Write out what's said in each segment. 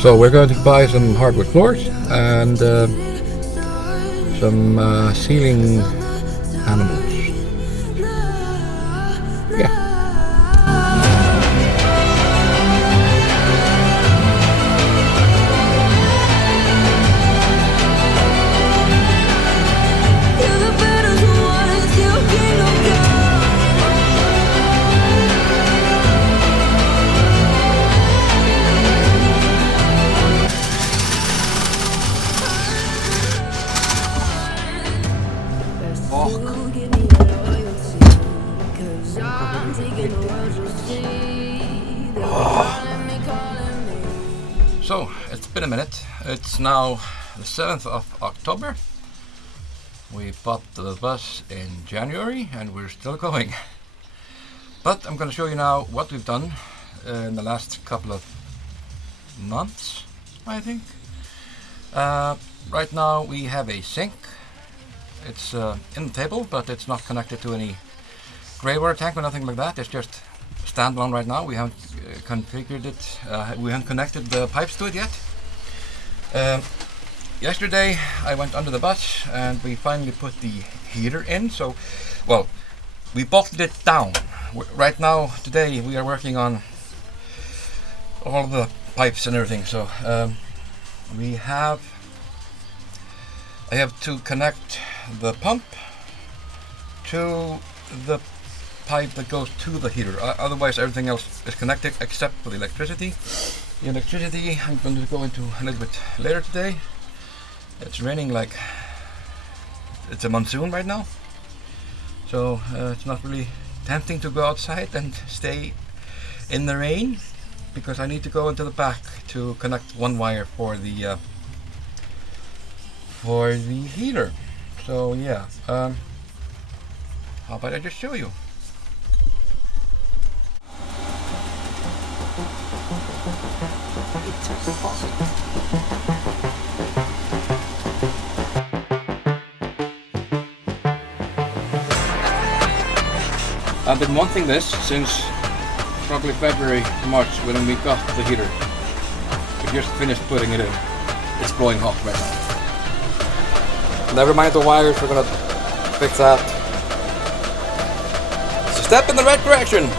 So we're going to buy some hardwood floors and some ceiling animals. Yeah. So, it's been a minute. It's now the 7th of October. We bought the bus in January and we're still going. But I'm going to show you now what we've done in the last couple of months, I think. Right now we have a sink. It's in the table, but it's not connected to any grey water tank or nothing like that. It's just standalone right now. We haven't configured it. We haven't connected the pipes to it yet. Yesterday I went under the bus and we finally put the heater in. So, well, we bottled it down. Right now, today, we are working on all the pipes and everything. So, I have to connect the pump to the pipe that goes to the heater. Otherwise, everything else is connected except for the electricity. The electricity I'm going to go into a little bit later today. It's raining like it's a monsoon right now. So it's not really tempting to go outside and stay in the rain because I need to go into the back to connect one wire for the heater. So yeah, how about I just show you? I've been wanting this since probably February, March when we got the heater. We just finished putting it in. It's blowing hot right now. Never mind the wires, we're gonna fix that. It's a step in the right direction.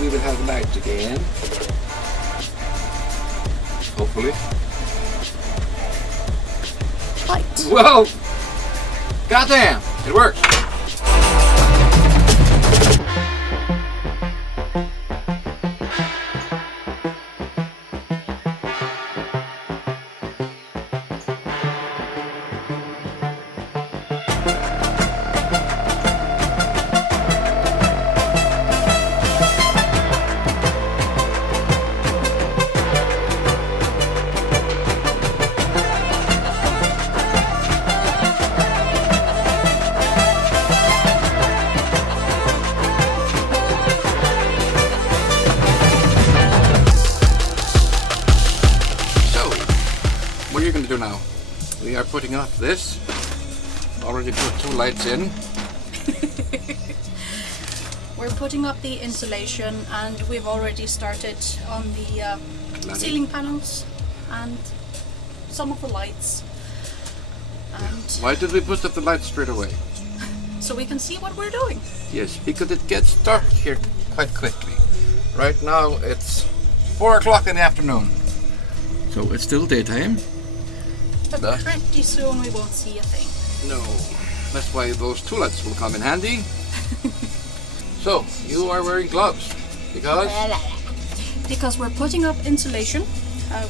We will have lights again. Hopefully. Light. Well, goddamn, it works. What are you going to do now? We are putting up this. Already put 2 lights in. We're putting up the insulation and we've already started on the ceiling panels and some of the lights. And why did we put up the lights straight away? So we can see what we're doing. Yes, because it gets dark here quite quickly. Right now it's 4 o'clock in the afternoon. So it's still daytime. But pretty soon we won't see a thing. No, that's why those 2 lights will come in handy. So, you are wearing gloves because because we're putting up insulation.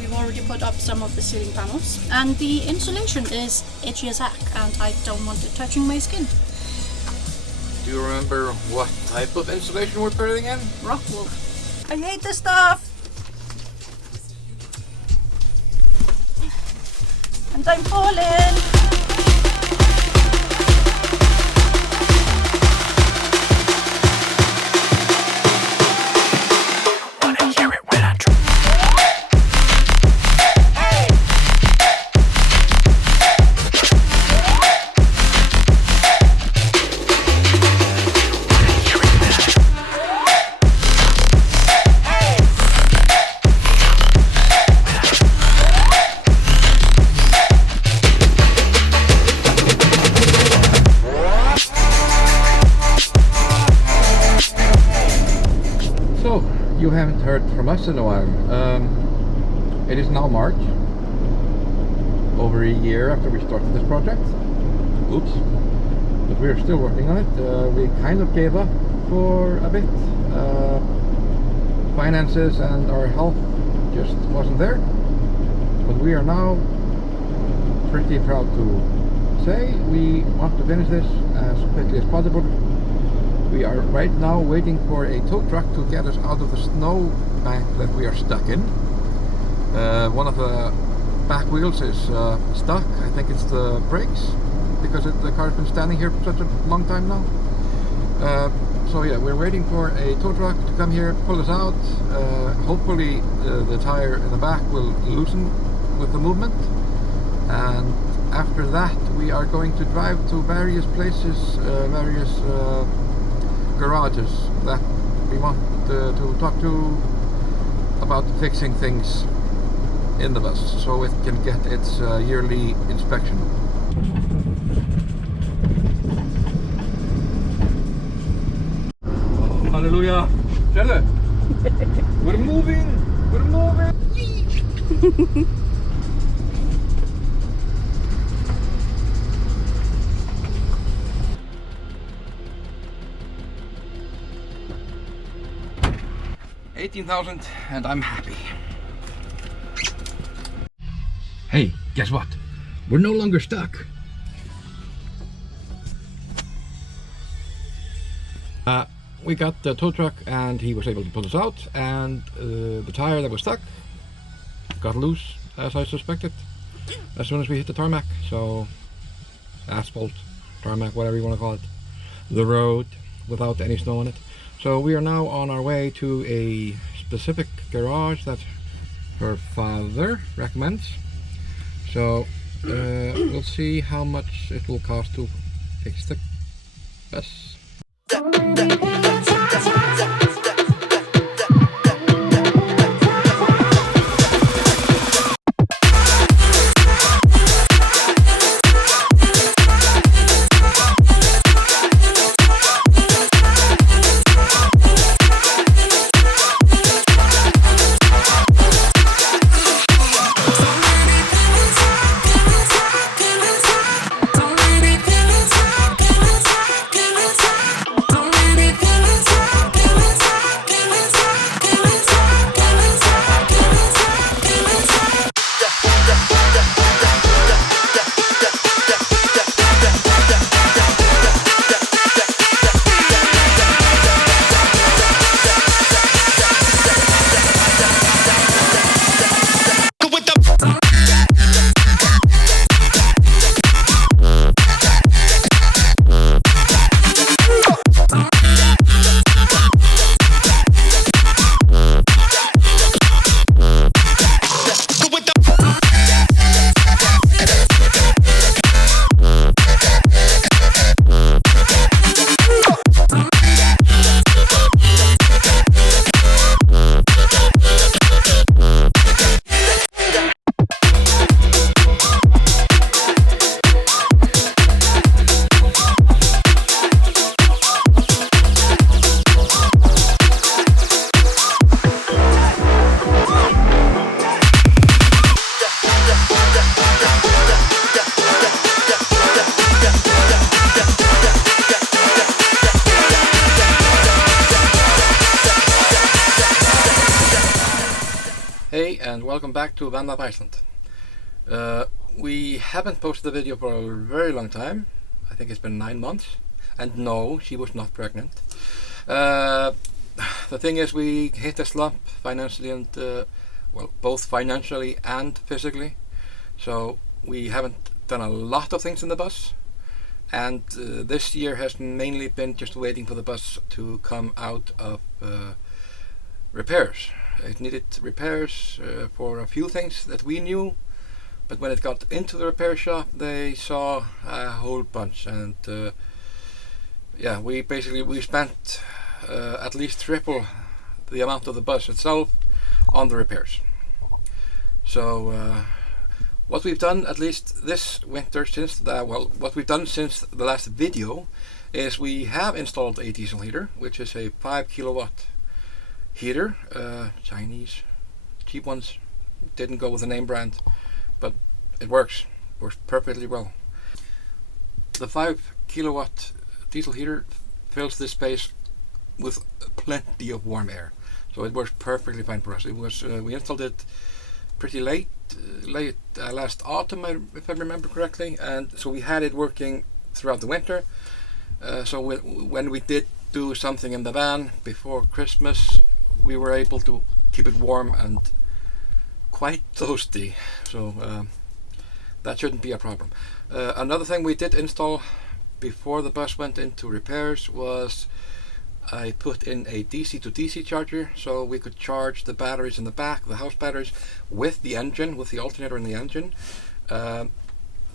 We've already put up some of the ceiling panels, and the insulation is itchy as heck, and I don't want it touching my skin. Do you remember what type of insulation we're putting in? Rock wool. I hate this stuff! And I'm falling! You haven't heard from us in a while. It is now March, over a year after we started this project. Oops. But we're still working on it. We kind of gave up for a bit. Finances and our health just wasn't there. But we are now pretty proud to say we want to finish this as quickly as possible. We are right now waiting for a tow truck to get us out of the snow bank that we are stuck in. One of the back wheels is stuck. I think it's the brakes, because the car's been standing here for such a long time now. So yeah, we're waiting for a tow truck to come here, pull us out. Hopefully the tire in the back will loosen with the movement. And after that we are going to drive to various places, various garages that we want to talk to about fixing things in the bus so it can get its yearly inspection. Oh, hallelujah! Ser We're moving! We're moving! 18,000 and I'm happy. Hey, guess what? We're no longer stuck. We got the tow truck and he was able to pull us out, and the tire that was stuck got loose, as I suspected, as soon as we hit the tarmac. So asphalt, tarmac, whatever you want to call it, the road without any snow on it. So we are now on our way to a specific garage that her father recommends. So we'll see how much it will cost to fix the bus. welcome back to Vanlife Iceland. We haven't posted a video for a very long time. I think it's been 9 months. And no, she was not pregnant. The thing is, we hit a slump financially and, well, both financially and physically. So we haven't done a lot of things in the bus. And this year has mainly been just waiting for the bus to come out of repairs. It needed repairs for a few things that we knew, but when it got into the repair shop, they saw a whole bunch, and yeah, we spent at least triple the amount of the bus itself on the repairs. So what we've done, at least this winter, what we've done since the last video, is we have installed a diesel heater, which is a 5 kilowatt heater, Chinese, cheap ones, didn't go with the name brand, but it works perfectly well. The 5 kilowatt diesel heater fills this space with plenty of warm air, so it works perfectly fine for us. It was we installed it pretty late last autumn, if I remember correctly, and so we had it working throughout the winter. So when we did do something in the van before Christmas, we were able to keep it warm and quite toasty, so that shouldn't be a problem. Another thing we did install before the bus went into repairs was I put in a DC to DC charger, so we could charge the batteries in the back, the house batteries, with the engine, with the alternator in the engine.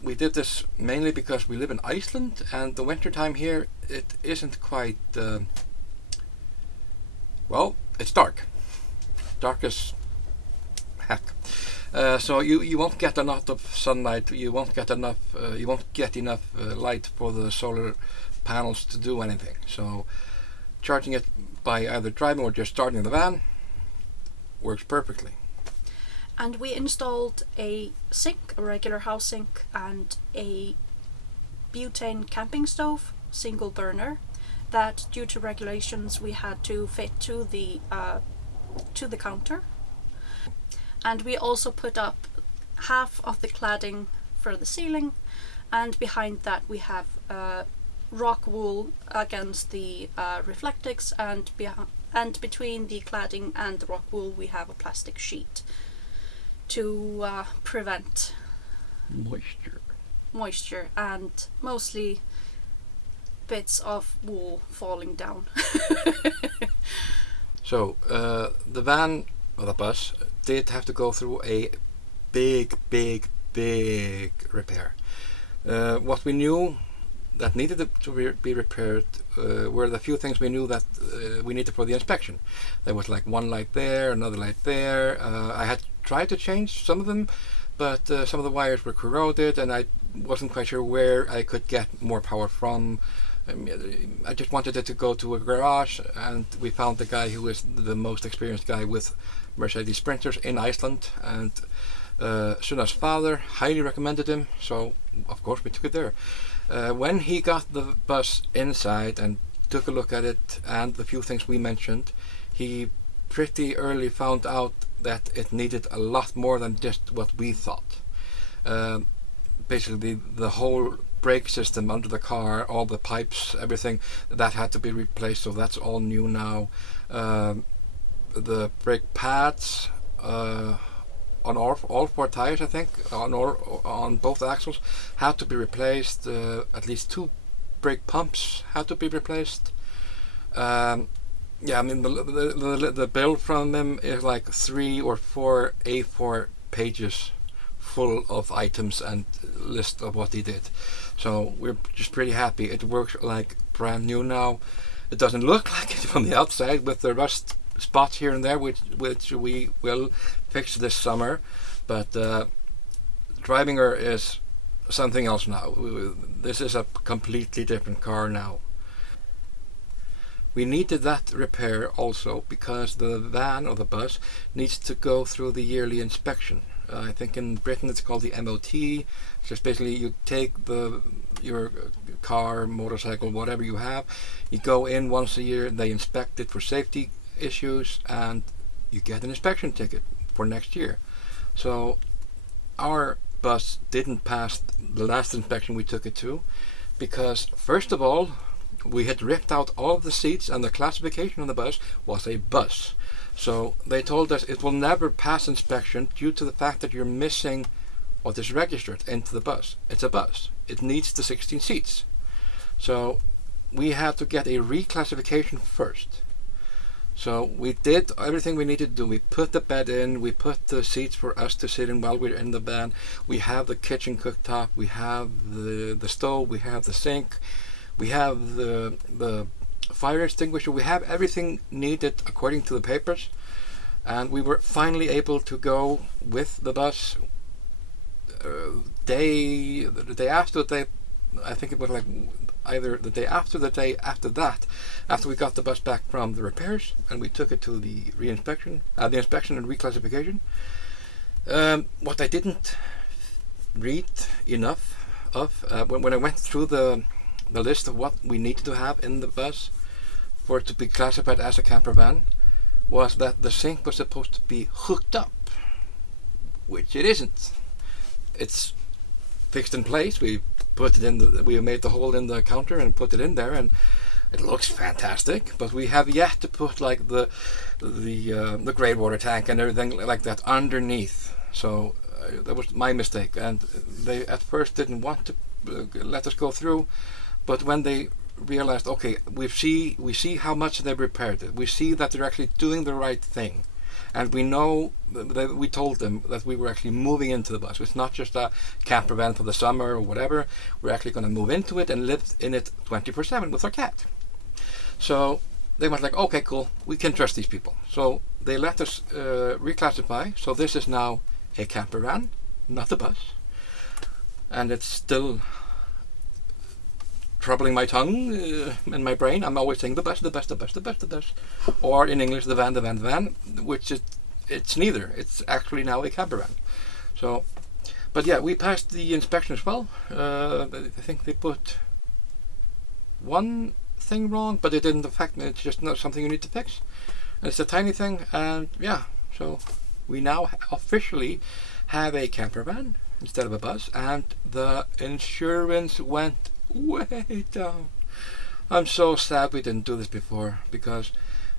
We did this mainly because we live in Iceland, and the winter time here, it isn't quite well, it's dark as heck, so you won't get a lot of sunlight, you won't get enough light for the solar panels to do anything. So charging it by either driving or just starting the van works perfectly. And we installed a sink, a regular house sink, and a butane camping stove, single burner, that due to regulations we had to fit to the counter. And we also put up half of the cladding for the ceiling, and behind that we have rock wool against the reflectix, and between the cladding and the rock wool we have a plastic sheet to prevent moisture and mostly bits of wool falling down. So the van or the bus did have to go through a big repair. What we knew that needed to be repaired were the few things we knew that we needed for the inspection. There was like one light there, another light there. I had tried to change some of them, but some of the wires were corroded, and I wasn't quite sure where I could get more power from. I just wanted it to go to a garage, and we found the guy who is the most experienced guy with Mercedes Sprinters in Iceland, and Sunna's father highly recommended him, so of course we took it there. When he got the bus inside and took a look at it and the few things we mentioned, he pretty early found out that it needed a lot more than just what we thought. Basically the whole brake system under the car, all the pipes, everything, that had to be replaced, so that's all new now. The brake pads on all 4 tires, I think, on both axles, had to be replaced. At least 2 brake pumps had to be replaced. Yeah, I mean the bill from them is like 3 or 4 A4 pages full of items and list of what he did. So we're just pretty happy. It works like brand new now. It doesn't look like it from the outside with the rust spots here and there, which we will fix this summer, but driving her is something else now. This is a completely different car now. We needed that repair also because the van or the bus needs to go through the yearly inspection. I think in Britain it's called the MOT. Just basically you take your car, motorcycle, whatever you have, you go in once a year, they inspect it for safety issues, and you get an inspection ticket for next year. So our bus didn't pass the last inspection we took it to, because first of all, we had ripped out all of the seats and the classification on the bus was a bus. So they told us it will never pass inspection due to the fact that you're missing what is registered into the bus. It's a bus. It needs the 16 seats. So we had to get a reclassification first. So we did everything we needed to do. We put the bed in, we put the seats for us to sit in while we're in the van. We have the kitchen cooktop, we have the stove, we have the sink, we have the fire extinguisher, we have everything needed according to the papers. And we were finally able to go with the bus the day after I think it was like either the day after the day after that, after we got the bus back from the repairs and we took it to the inspection and reclassification. What I didn't read enough of when I went through the list of what we needed to have in the bus for it to be classified as a camper van was that the sink was supposed to be hooked up, which it isn't. It's fixed in place. We put it in. We made the hole in the counter and put it in there, and it looks fantastic. But we have yet to put like the grey water tank and everything like that underneath. So that was my mistake, and they at first didn't want to let us go through. But when they realized, okay, we see how much they repaired it. We see that they're actually doing the right thing. And we know that we told them that we were actually moving into the bus. It's not just a camper van for the summer or whatever. We're actually going to move into it and live in it 24/7 with our cat. So they went like, okay, cool, we can trust these people. So they let us reclassify. So this is now a camper van, not a bus. And it's still troubling my tongue and my brain. I'm always saying the bus, the bus, the bus, the bus, the bus, or in English the van, the van, the van, which it's neither. It's actually now a camper van. So, but yeah, we passed the inspection as well. I think they put one thing wrong, but it didn't affect me. It's just not something you need to fix. And it's a tiny thing, and yeah, so we now officially have a camper van instead of a bus, and the insurance went way down. I'm so sad we didn't do this before, because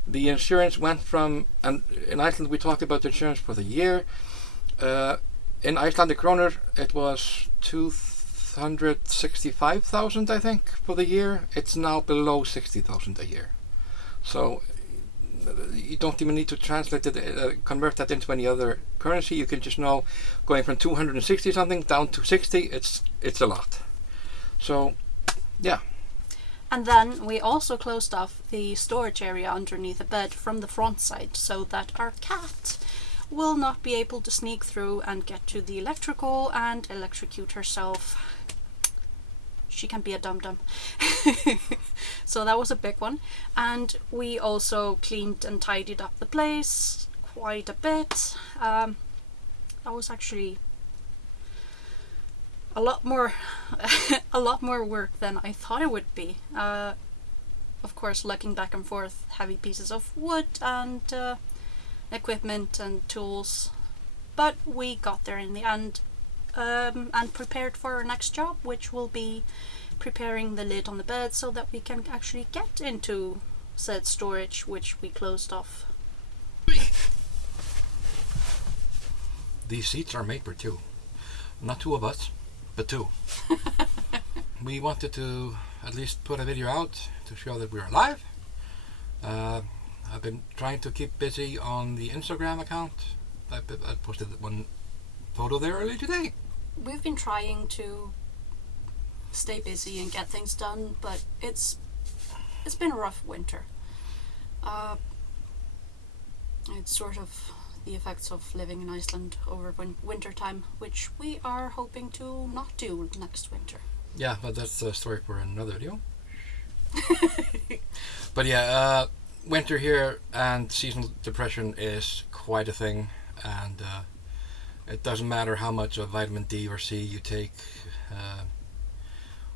the insurance went from, and in Iceland we talk about the insurance for the year. In Icelandic kroner it was 265,000 I think for the year. It's now below 60,000 a year. So you don't even need to translate it, convert that into any other currency. You can just know going from 260 something down to 60, it's a lot. So yeah. And then we also closed off the storage area underneath the bed from the front side so that our cat will not be able to sneak through and get to the electrical and electrocute herself. She can be a dum-dum. So that was a big one. And we also cleaned and tidied up the place quite a bit. That was actually a lot more work than I thought it would be. Of course, lugging back and forth heavy pieces of wood and equipment and tools, but we got there in the end, and prepared for our next job, which will be preparing the lid on the bed so that we can actually get into said storage, which we closed off. These seats are made for two. Not two of us, but two. We wanted to at least put a video out to show that we're alive. I've been trying to keep busy on the Instagram account. I posted one photo there earlier today. We've been trying to stay busy and get things done, but it's been a rough winter. It's sort of the effects of living in Iceland over winter time, which we are hoping to not do next winter. Yeah, but that's a story for another video. But yeah, winter here and seasonal depression is quite a thing, and it doesn't matter how much of vitamin D or C you take,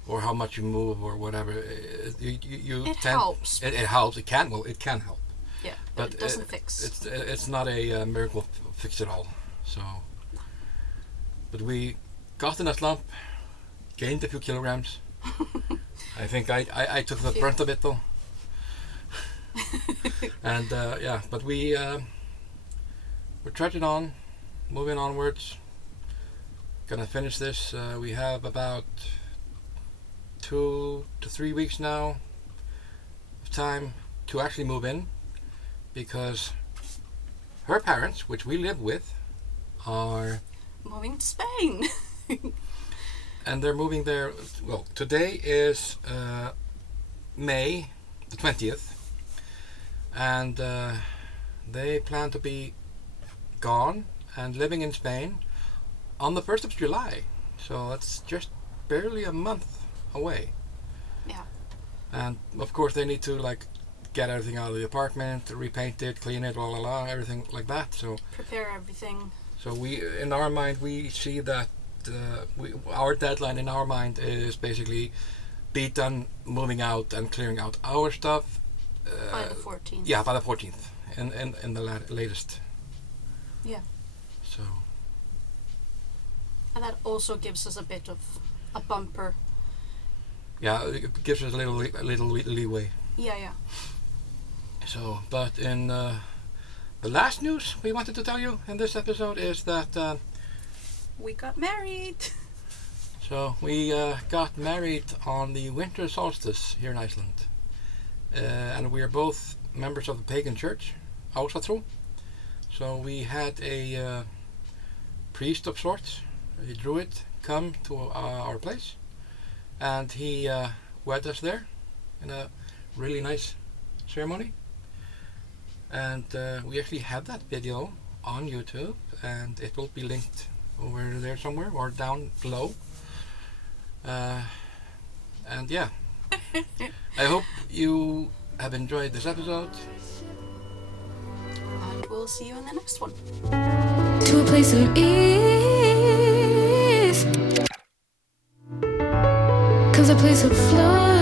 or how much you move or whatever. It helps. It helps. It can help. Yeah, but it doesn't fix. It's not a miracle fix at all. So But we got in that lump, gained a few kilograms. I think I took the brunt of it though. And yeah, but we're trudging on, moving onwards. Gonna finish this. We have about 2 to 3 weeks now of time to actually move in, because her parents, which we live with, are moving to Spain. and they're moving there. Well, today is May the 20th, and they plan to be gone and living in Spain on the 1st of July. So that's just barely a month away. Yeah. And of course they need to like get everything out of the apartment, repaint it, clean it, everything like that. So prepare everything. So we, in our mind, we see that our deadline in our mind is basically be done moving out and clearing out our stuff. By the 14th. Yeah, by the 14th, in the latest. Yeah. So. And that also gives us a bit of a bumper. Yeah, it gives us a little leeway. Yeah. So, but in the last news we wanted to tell you in this episode is that we got married. So we got married on the winter solstice here in Iceland, and we are both members of the pagan church, Ásatru. So we had a priest of sorts, a druid, come to our place, and he wed us there in a really nice ceremony. And we actually have that video on YouTube, and it will be linked over there somewhere or down below. And yeah, I hope you have enjoyed this episode. And we'll see you in the next one. To a place of ease comes a place of flow.